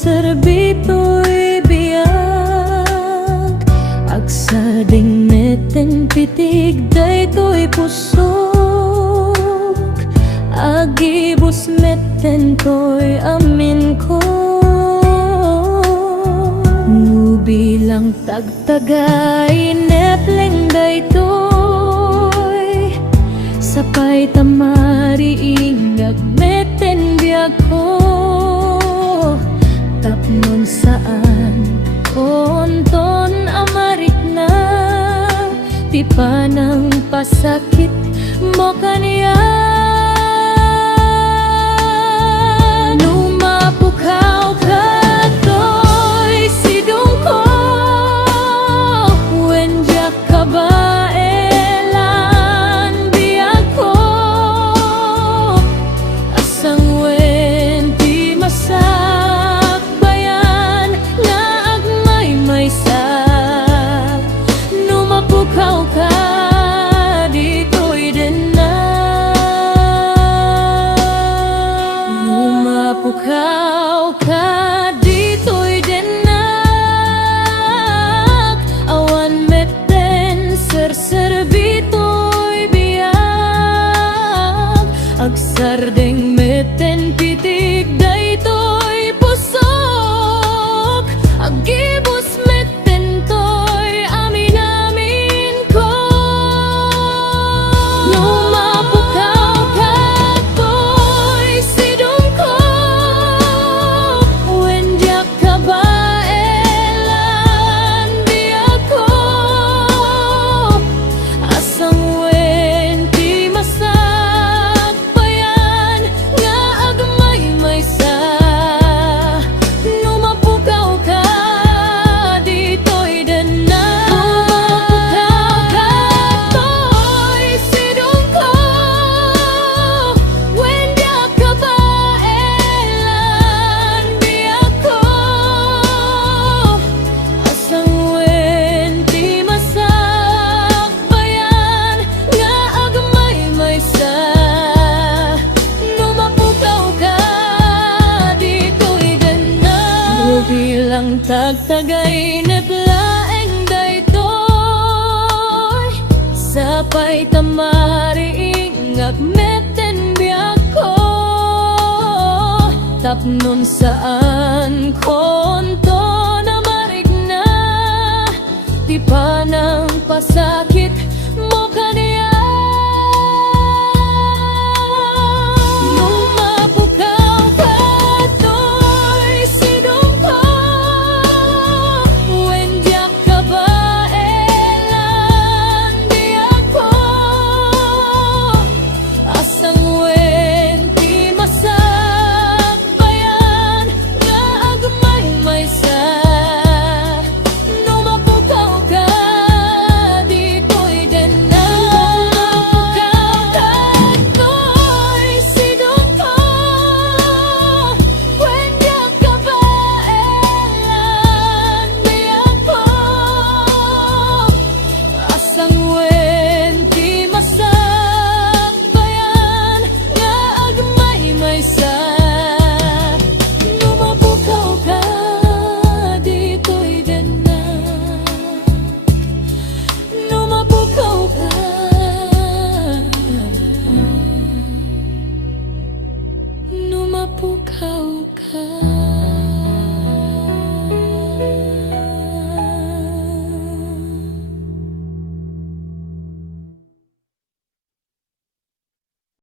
serbito'y biyag, agsa ding meten pitig daytoy pusok, agibus meten to'y amin ko. Nubilang tagtagay nepleng daytoy, sapay tamari ingag meten biyag ko. Tapnon saan konton amarit na, ti pa ng pasakit mo kaniya. Numapukaw ka to'y sidong ko, wendiak ka ba elan biyag ko, asang wen di masakbayan nga agmay-maysa. Numapukaw ka dito'y denag, numapukaw ka dito'y denag, awan meten serbito'y biyag, agsardeng meten pitig daytoy pusok, agibus meten to'y amin-amin ko. Numapukaw ka to'y sidong ko, wendiak ka ba elan biyag ko, asang wen ti masakbayan nga agmay-maysa. Numapukaw ka dito'y denag, numapukaw ka to'y sidong ko, wendiak ka ba elan biyag ko, asang wen ti masakbayan nga agmay-maysa. Numapukaw ka dito'y denag, bilang tagtagay neplaeng daytoy, sapay tamari ingag meten biyag ko. Tapnon saan konto na marig na, ti pa ng pasakit mo kaniya. Numapukaw ka to'y sidong ko, wendiak ka ba elan biyag ko, asang wen ti masakbayan nga agmay-maysa. Numapukaw ka dito'y denag, numapukaw ka to'y sidong ko, wendiak ka ba elan biyag ko, asang wen ti masakbayan nga agmay-maysa. Numapukaw ka dito'y denag, numapukaw ka, numapukaw ka.